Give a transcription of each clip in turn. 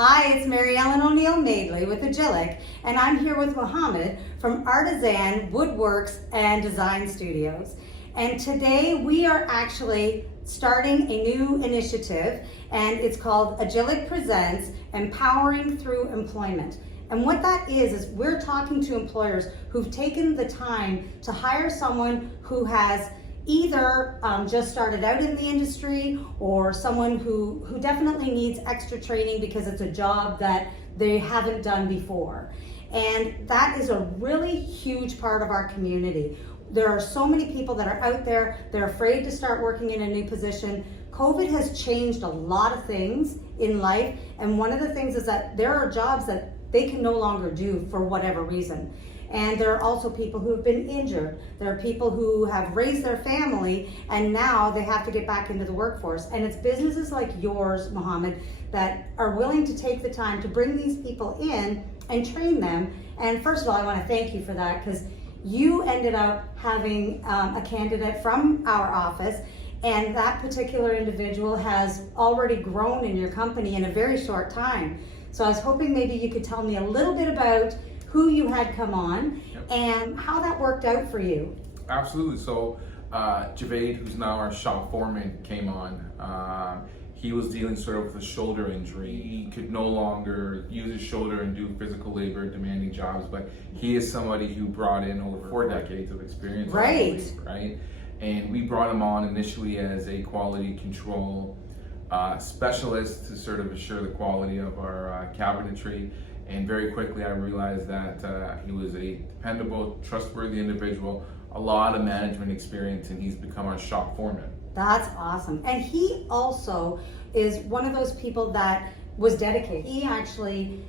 Hi, it's Mary Ellen O'Neill Madeley with Agilec, and I'm here with Mohammed from Artisan Woodworks and Design Studios. And today we are actually starting a new initiative, and it's called Agilec Presents Empowering Through Employment. And what that is we're talking to employers who've taken the time to hire someone who has either just started out in the industry, or someone who definitely needs extra training because it's a job that they haven't done before. And that is a really huge part of our community. There are so many people that are out there, they're afraid to start working in a new position. COVID has changed a lot of things in life, and one of the things is that there are jobs that they can no longer do for whatever reason. And there are also people who have been injured. There are people who have raised their family and now they have to get back into the workforce. And it's businesses like yours, Mohammed, that are willing to take the time to bring these people in and train them. And first of all, I want to thank you for that, because you ended up having a candidate from our office, and that particular individual has already grown in your company in a very short time. So I was hoping maybe you could tell me a little bit about who you had come on, and how that worked out for you. Absolutely. So Javed, who's now our shop foreman, came on. He was dealing sort of with a shoulder injury. He could no longer use his shoulder and do physical labor demanding jobs, but he is somebody who brought in over 4 decades of experience. Right. Right. And we brought him on initially as a quality control specialist to sort of assure the quality of our cabinetry. And very quickly I realized that he was a dependable, trustworthy individual, a lot of management experience, and he's become our shop foreman. That's awesome. And he also is one of those people that was dedicated. He actually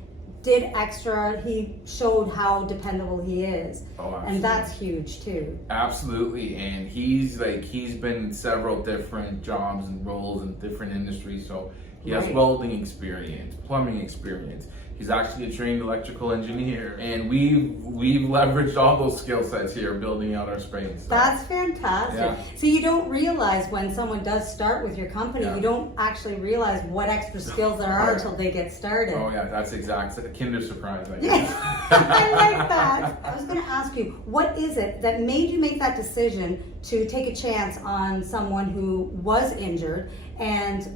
did extra. He showed how dependable he is. Oh, absolutely. And that's huge too. Absolutely. And he's been in several different jobs and roles in different industries. So he has welding experience, plumbing experience. He's actually a trained electrical engineer, and we've leveraged all those skill sets here building out our space. So. That's fantastic. Yeah. So you don't realize when someone does start with your company, you don't actually realize what extra skills there are until they get started. Oh yeah, that's exactly a Kinder surprise. I guess. I like that. I was going to ask you, what is it that made you make that decision to take a chance on someone who was injured and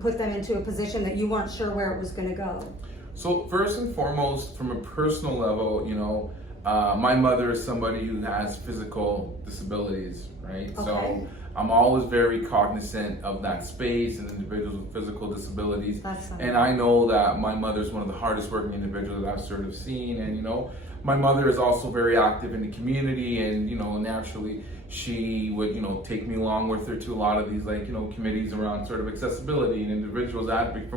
put them into a position that you weren't sure where it was going to go? So first and foremost, from a personal level, my mother is somebody who has physical disabilities, right? Okay. So I'm always very cognizant of that space and individuals with physical disabilities. And I know that my mother is one of the hardest working individuals that I've sort of seen. And, my mother is also very active in the community, and, naturally she would, take me along with her to a lot of these, committees around sort of accessibility and individuals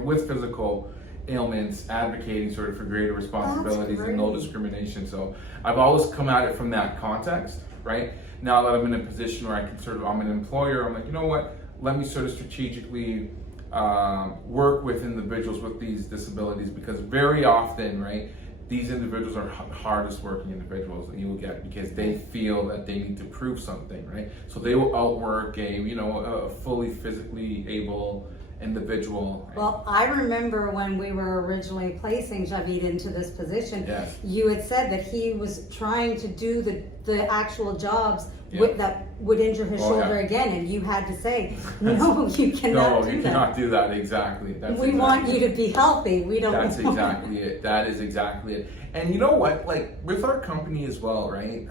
with physical ailments, advocating sort of for greater responsibilities and no discrimination. So I've always come at it from that context, right? Now that I'm in a position where I'm an employer, I'm like, you know what? Let me sort of strategically work with individuals with these disabilities, because very often, right, these individuals are hardest working individuals that you will get, because they feel that they need to prove something, right? So they will outwork a fully physically able individual. Right? Well, I remember when we were originally placing Javed into this position, yes. You had said that he was trying to do the actual jobs that would injure his shoulder again, and you had to say, no, you cannot do that. No, you cannot do that, exactly. We want you to be healthy. We don't That's exactly it. That is exactly it. And you know what, with our company as well, right?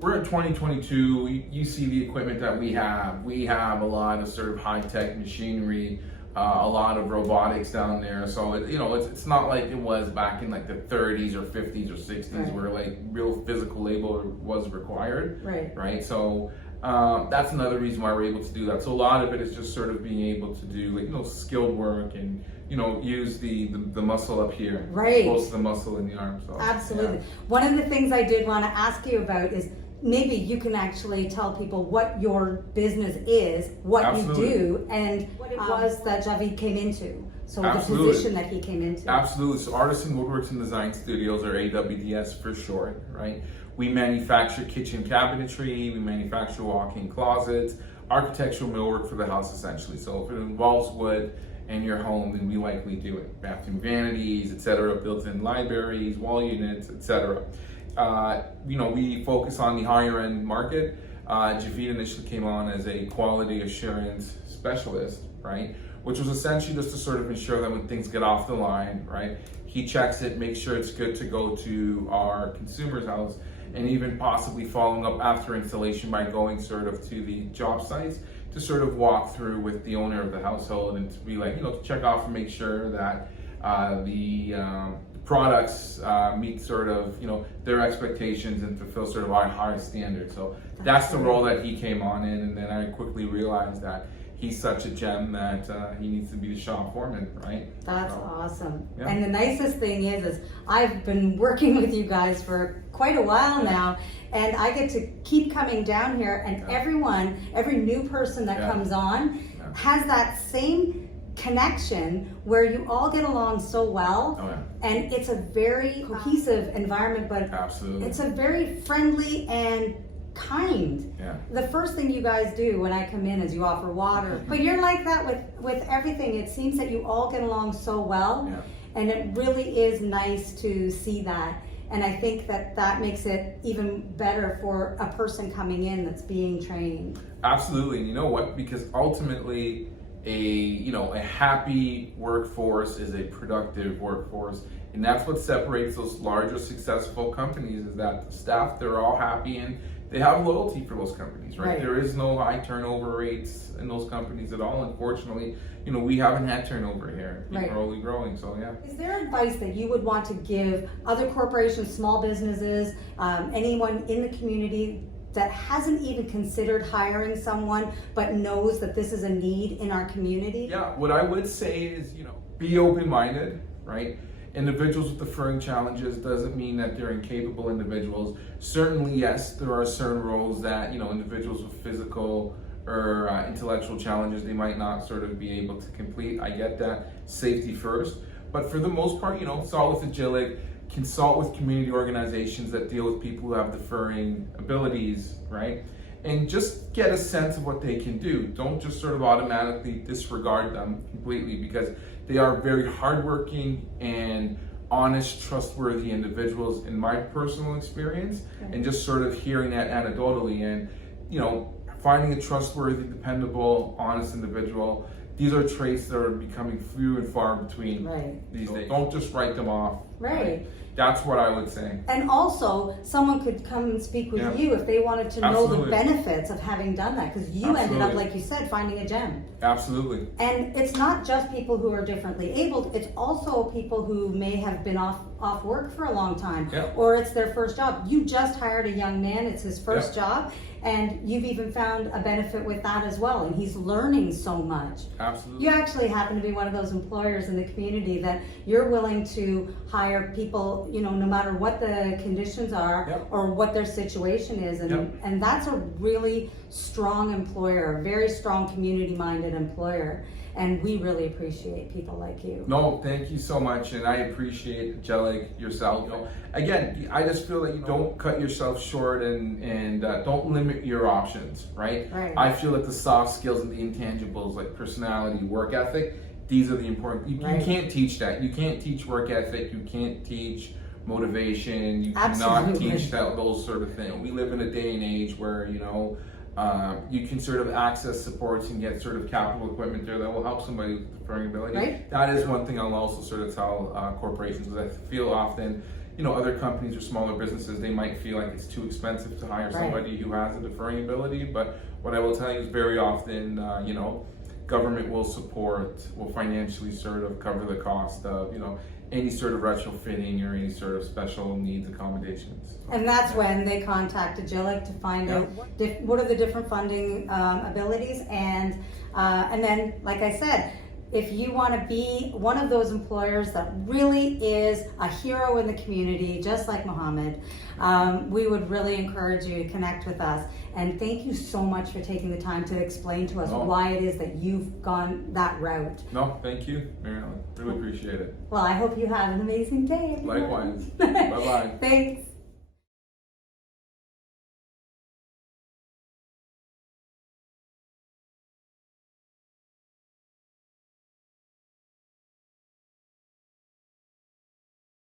We're in 2022, you see the equipment that we have. We have a lot of sort of high-tech machinery, a lot of robotics down there. So, it's not like it was back in the 30s or 50s or 60s where real physical labor was required. Right. So that's another reason why we're able to do that. So a lot of it is just sort of being able to do skilled work and use the muscle up here, most of the muscle in the arm. So, absolutely. One of the things I did want to ask you about is maybe you can actually tell people what your business is, what you do, and what it was that Javed came into. So the position that he came into. Absolutely. So Artisan Woodworks and Design Studios, or AWDS for short, right? We manufacture kitchen cabinetry, we manufacture walk-in closets, architectural millwork for the house essentially. So if it involves wood and your home, then we likely do it. Bathroom vanities, etc., built-in libraries, wall units, etc. We focus on the higher end market. Javid initially came on as a quality assurance specialist, right? Which was essentially just to sort of ensure that when things get off the line, right, he checks it, makes sure it's good to go to our consumer's house, and even possibly following up after installation by going sort of to the job sites to sort of walk through with the owner of the household and to be like, to check off and make sure that the products meet sort of, their expectations and fulfill sort of our high standards. So that's the role that he came on in, and then I quickly realized that he's such a gem that he needs to be the shop foreman, right? That's awesome. Yeah. And the nicest thing is I've been working with you guys for quite a while now, and I get to keep coming down here, and every new person that comes on has that same connection where you all get along so well. And it's a very cohesive environment, but absolutely, it's a very friendly and kind. The first thing you guys do when I come in is you offer water, but you're like that with everything. It seems that you all get along so well, and it really is nice to see that. And I think that makes it even better for a person coming in that's being trained. Absolutely. And you know what? Because ultimately a happy workforce is a productive workforce. And that's what separates those larger successful companies, is that the staff, they're all happy and they have loyalty for those companies, right? There is no high turnover rates in those companies at all. Unfortunately, we haven't had turnover here. People are only growing, so yeah. Is there advice that you would want to give other corporations, small businesses, anyone in the community that hasn't even considered hiring someone but knows that this is a need in our community? Yeah, what I would say is, be open-minded, right? Individuals with differing challenges doesn't mean that they're incapable individuals. Certainly, yes, there are certain roles that, individuals with physical or intellectual challenges, they might not sort of be able to complete. I get that. Safety first. But for the most part, consult with Agilec, consult with community organizations that deal with people who have differing abilities, right? And just get a sense of what they can do. Don't just sort of automatically disregard them completely, because they are very hardworking and honest, trustworthy individuals in my personal experience, and just sort of hearing that anecdotally, and finding a trustworthy, dependable, honest individual. These are traits that are becoming few and far between these days. Don't just write them off. Right. That's what I would say. And also, someone could come and speak with you if they wanted to know the benefits of having done that, because you ended up, like you said, finding a gem. Absolutely. And it's not just people who are differently abled, it's also people who may have been off work for a long time, or it's their first job. You just hired a young man, it's his first job, and you've even found a benefit with that as well, and he's learning so much. Absolutely. You actually happen to be one of those employers in the community that you're willing to hire people, no matter what the conditions are or what their situation is, and that's a really strong employer, a very strong community-minded employer. And we really appreciate people like you. No, thank you so much, and I appreciate Agilec, yourself. Again, I just feel that you don't cut yourself short and don't limit your options, right? I feel that the soft skills and the intangibles like personality, work ethic, these are the important. You can't teach that. You can't teach work ethic. You can't teach motivation. You cannot teach those sort of things. We live in a day and age where you can sort of access supports and get sort of capital equipment there that will help somebody with differing ability. That is one thing I'll also sort of tell corporations, because I feel often, other companies or smaller businesses, they might feel like it's too expensive to hire somebody who has a differing ability. But what I will tell you is very often, government will financially sort of cover the cost of, any sort of retrofitting or any sort of special needs accommodations. And that's when they contact Agilec to find out what are the different funding abilities, and then, like I said, if you want to be one of those employers that really is a hero in the community, just like Mohammed, we would really encourage you to connect with us. And thank you so much for taking the time to explain to us why it is that you've gone that route. No, thank you, Mary Ellen. Really appreciate it. Well, I hope you have an amazing day. Likewise. Bye-bye. Thanks.